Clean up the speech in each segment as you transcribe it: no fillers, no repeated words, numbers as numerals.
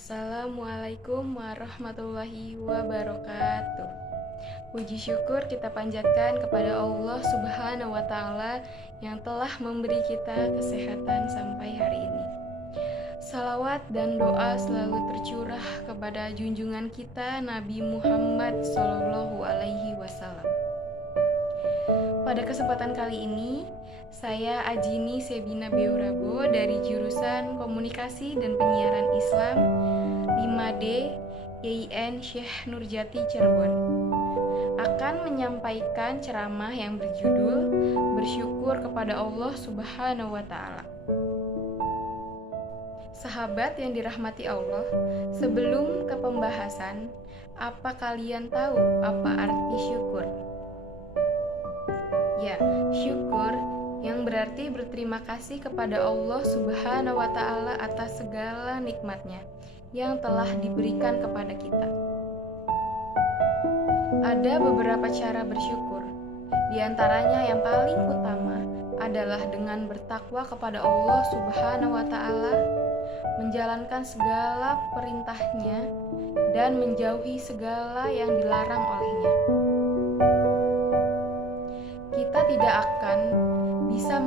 Assalamualaikum warahmatullahi wabarakatuh. Puji syukur kita panjatkan kepada Allah Subhanahu wa Ta'ala yang telah memberi kita kesehatan sampai hari ini. Salawat dan doa selalu tercurah kepada junjungan kita Nabi Muhammad Sallallahu Alaihi Wasallam. Pada kesempatan kali ini, saya Ajini Sebina Beurabo dari jurusan Komunikasi dan Penyiaran Islam 5D YIN Syekh Nurjati Cirebon akan menyampaikan ceramah yang berjudul Bersyukur kepada Allah Subhanahu wa Ta'ala. Sahabat yang dirahmati Allah, sebelum ke pembahasan, apa kalian tahu apa arti syukur? Ya, syukur yang berarti berterima kasih kepada Allah Subhanahu wa Ta'ala atas segala nikmatnya yang telah diberikan kepada kita. Ada beberapa cara bersyukur. Di antaranya yang paling utama adalah dengan bertakwa kepada Allah Subhanahu wa Ta'ala, menjalankan segala perintahnya dan menjauhi segala yang dilarang olehnya. Kita tidak akan bisa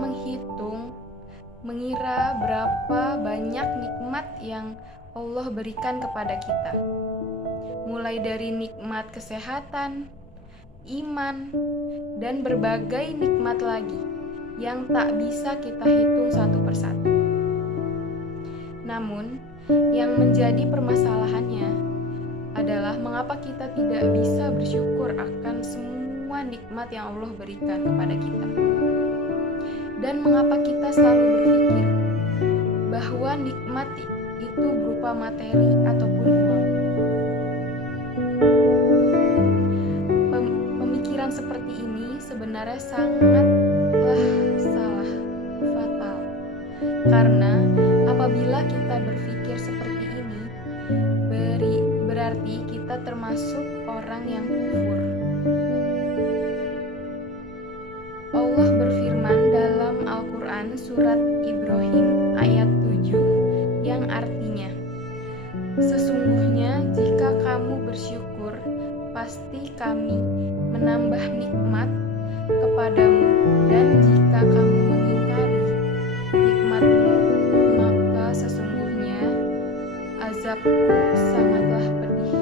mengira berapa banyak nikmat yang Allah berikan kepada kita. Mulai dari nikmat kesehatan, iman, dan berbagai nikmat lagi yang tak bisa kita hitung satu persatu. Namun, yang menjadi permasalahannya adalah mengapa kita tidak bisa bersyukur akan semua nikmat yang Allah berikan kepada kita. Dan mengapa kita selalu berpikir bahwa nikmat itu berupa materi ataupun uang. Pemikiran seperti ini sebenarnya sangatlah salah, fatal. Karena apabila kita berpikir seperti ini, berarti kita termasuk orang yang kufur. Allah berfirman dalam Al-Quran surat Ibrahim ayat 7 yang artinya, sesungguhnya jika kamu bersyukur, pasti kami menambah nikmat kepadamu, dan jika kamu mengingkari nikmatmu, maka sesungguhnya azabku sangatlah pedih.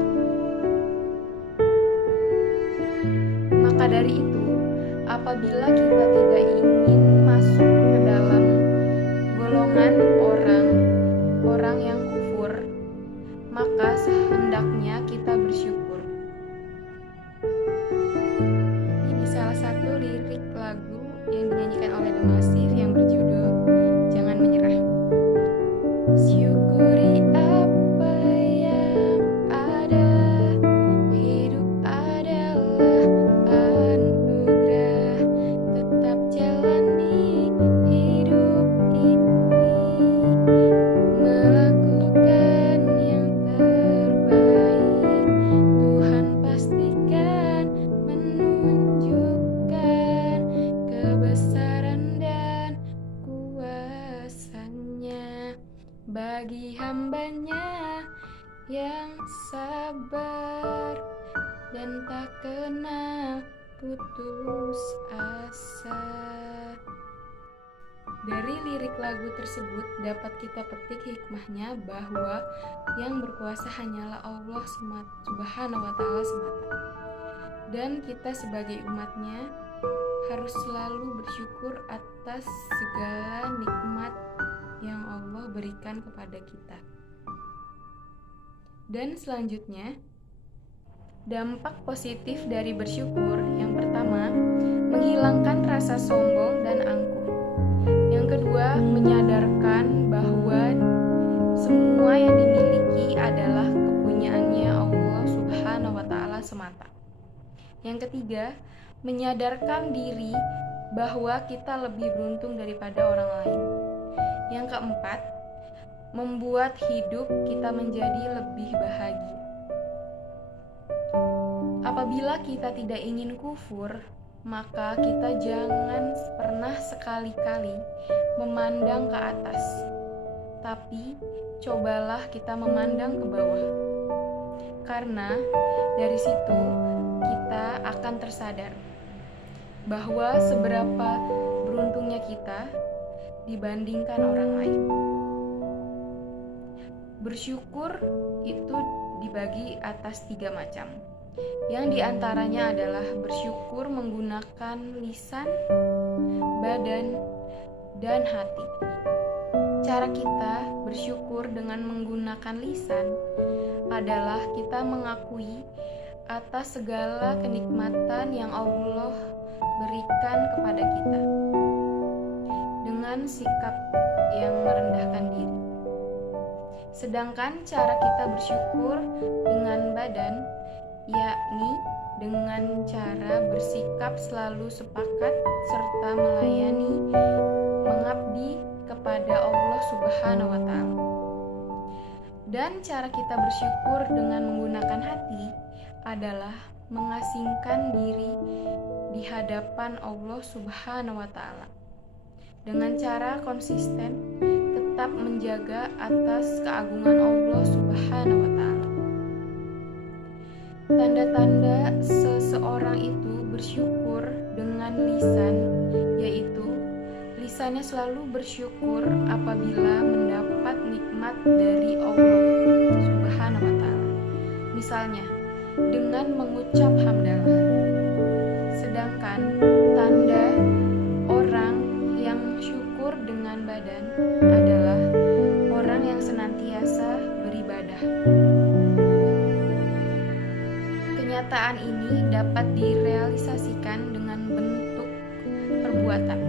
Maka dari itu, apabila kita tidak ingin masuk ke dalam golongan orang yang kufur, maka hendaknya kita bersyukur. Ini salah satu lirik lagu yang dinyanyikan oleh The Massive yang berjudul Jangan Menyerah. Syukuri apa yang ada, hidup adalah anugerah, tetap jalani hidup ini, melakukan yang terbaik. Tuhan pastikan menunjukkan kebesaran dan kuasanya bagi hambanya yang sabar dan tak kenal putus asa. Dari lirik lagu tersebut dapat kita petik hikmahnya bahwa yang berkuasa hanyalah Allah Subhanahu wa Ta'ala semata. Dan kita sebagai umatnya harus selalu bersyukur atas segala nikmat yang Allah berikan kepada kita. Dan selanjutnya, dampak positif dari bersyukur yang pertama, menghilangkan rasa sombong dan angkuh. Yang kedua, menyadarkan bahwa semua yang dimiliki adalah kepunyaannya Allah Subhanahu wa Ta'ala semata. Yang ketiga, menyadarkan diri bahwa kita lebih beruntung daripada orang lain. Yang keempat, membuat hidup kita menjadi lebih bahagia. Apabila kita tidak ingin kufur, maka kita jangan pernah sekali-kali memandang ke atas, tapi cobalah kita memandang ke bawah. Karena dari situ kita akan tersadar bahwa seberapa beruntungnya kita dibandingkan orang lain. Bersyukur itu dibagi atas 3 macam. Yang diantaranya adalah bersyukur menggunakan lisan, badan, dan hati. Cara kita bersyukur dengan menggunakan lisan adalah kita mengakui atas segala kenikmatan yang Allah berikan kepada kita dengan sikap yang merendahkan diri. Sedangkan cara kita bersyukur dengan badan, yakni dengan cara bersikap selalu sepakat serta melayani, mengabdi kepada Allah Subhanahu wa Ta'ala. Dan cara kita bersyukur dengan menggunakan hati adalah mengasingkan diri di hadapan Allah Subhanahu wa Ta'ala dengan cara konsisten tetap menjaga atas keagungan Allah Subhanahu wa Ta'ala. Tanda-tanda seseorang itu bersyukur dengan lisan, yaitu lisannya selalu bersyukur apabila mendapat nikmat dari Allah Subhanahu wa Ta'ala. Misalnya, dengan mengucap hamdalah. Sedangkan tanda orang yang syukur dengan badan adalah orang yang senantiasa beribadah. Kenyataan ini dapat direalisasikan dengan bentuk perbuatan.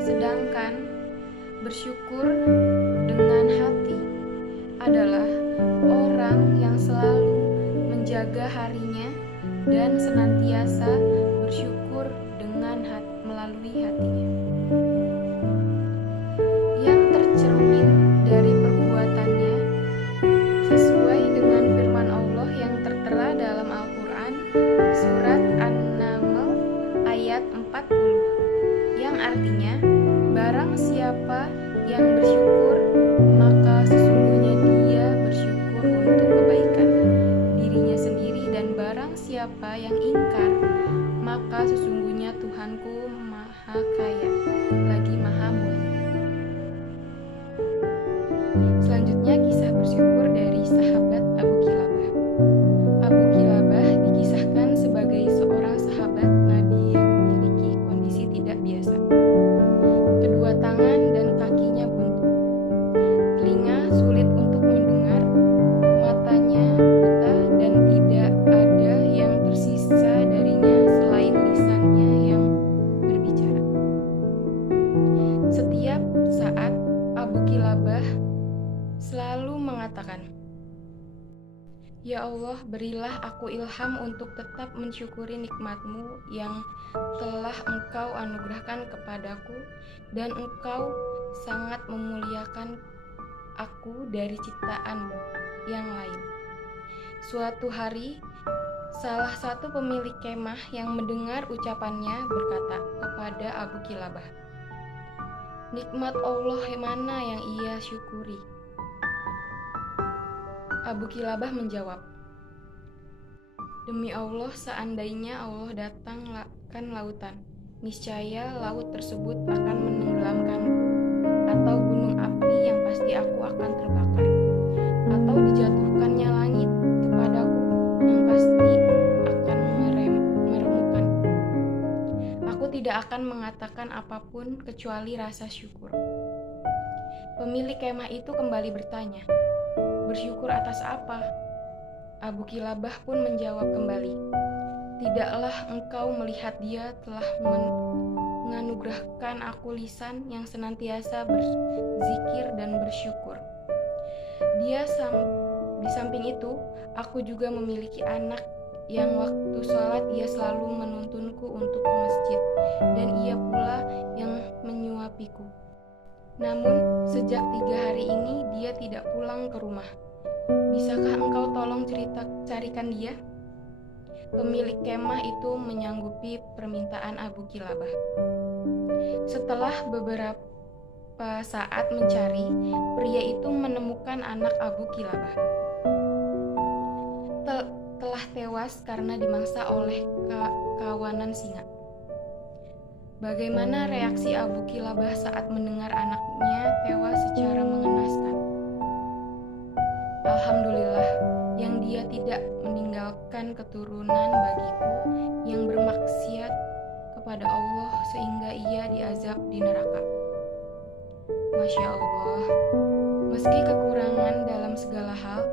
Sedangkan bersyukur dengan hati adalah orang yang selalu menjaga harinya dan senantiasa bersyukur dengan melalui hatinya. Yang tercermin dari perbuatannya sesuai dengan firman Allah yang tertera dalam Al-Quran surat An-Naml ayat 40 yang artinya, barang siapa yang bersyukur maka sesungguhnya dia bersyukur untuk kebaikan dirinya sendiri, dan barang siapa yang ingkar maka sesungguhnya Tuhanku Maha Kaya lagi Maha Mulia. Selanjutnya kisah bersyukur dari sahabat Abu Kilabah. Abu Kilabah dikisahkan sebagai seorang sahabat Nabi yang memiliki kondisi tidak biasa. Kedua tangan dan kakinya buntu, telinga sulit untuk mendengar, matanya buta, dan tidak ada yang tersisa darinya selain lisannya yang berbicara. Setiap saat Abu Kilabah selalu mengatakan, "Ya Allah, berilah aku ilham untuk tetap mensyukuri nikmat-Mu yang telah Engkau anugerahkan kepadaku, dan Engkau sangat memuliakan aku dari ciptaan-Mu yang lain." Suatu hari, salah satu pemilik kemah yang mendengar ucapannya berkata kepada Abu Kilabah, "Nikmat Allah mana yang ia syukuri?" Abu Kilabah menjawab, "Demi Allah, seandainya Allah datangkan lautan, niscaya laut tersebut akan menenggelamkanku, atau gunung api yang pasti aku akan terbakar, atau dijatuhkannya langit kepadaku yang pasti akan meremukkanku. Aku tidak akan mengatakan apapun kecuali rasa syukur." Pemilik kemah itu kembali bertanya, "Bersyukur atas apa?" Abu Kilabah pun menjawab kembali, "Tidaklah engkau melihat dia telah menganugerahkan aku lisan yang senantiasa berzikir dan bersyukur. Di samping itu, aku juga memiliki anak yang waktu sholat ia selalu menuntunku untuk ke masjid, dan ia pula yang menyuapiku. Namun, sejak 3 hari ini dia tidak pulang ke rumah. Bisakah engkau tolong carikan dia?" Pemilik kemah itu menyanggupi permintaan Abu Kilabah. Setelah beberapa beberapa saat mencari, pria itu menemukan anak Abu Kilabah. Telah tewas karena dimangsa oleh kawanan singa. Bagaimana reaksi Abu Kilabah saat mendengar anaknya tewas secara mengenaskan? Alhamdulillah, yang dia tidak meninggalkan keturunan bagiku yang bermaksiat kepada Allah sehingga ia diazab di neraka. Masya Allah, meski kekurangan dalam segala hal,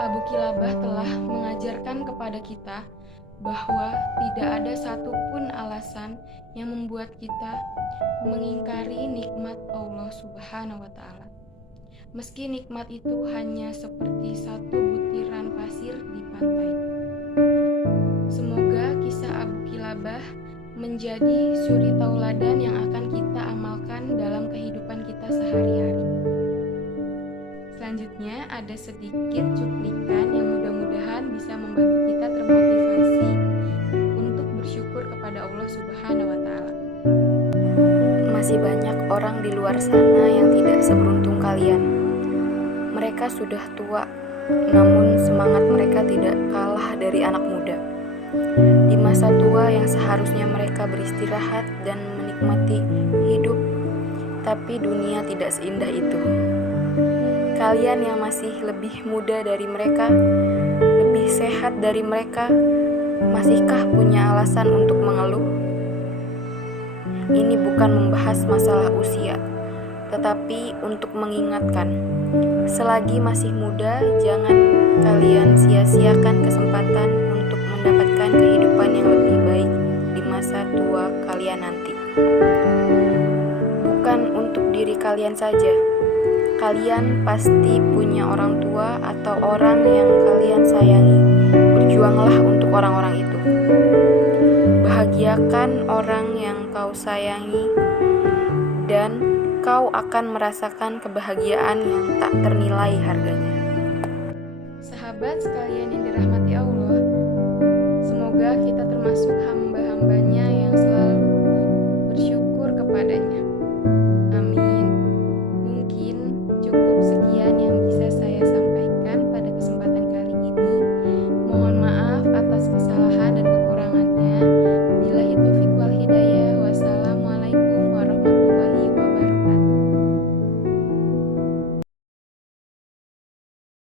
Abu Kilabah telah mengajarkan kepada kita bahwa tidak ada satupun alasan yang membuat kita mengingkari nikmat Allah Subhanahu wa Ta'ala. Meski nikmat itu hanya seperti satu butiran pasir di pantai. Semoga kisah Abu Kilabah menjadi suri tauladan yang akan kita amalkan dalam kehidupan kita sehari-hari. Selanjutnya ada sedikit cuplikan yang mudah-mudahan bisa membantu kita termotivasi untuk bersyukur kepada Allah Subhanahu wa Ta'ala. Masih banyak orang di luar sana yang tidak seberuntung kalian. Mereka sudah tua, namun semangat mereka tidak kalah dari anak muda. Di masa tua yang seharusnya mereka beristirahat dan menikmati hidup, tapi dunia tidak seindah itu. Kalian yang masih lebih muda dari mereka, lebih sehat dari mereka, masihkah punya alasan untuk mengeluh? Ini bukan membahas masalah usia, tetapi untuk mengingatkan, selagi masih muda, jangan kalian sia-siakan kesempatan untuk mendapatkan kehidupan yang lebih baik di masa tua kalian nanti. Bukan untuk diri kalian saja, kalian pasti punya orang tua atau orang yang kalian sayangi. Berjuanglah untuk orang-orang itu. Bahagiakan orang yang kau sayangi dan kau akan merasakan kebahagiaan yang tak ternilai harganya. Sahabat sekalian yang dirahmati Allah, semoga kita termasuk hamba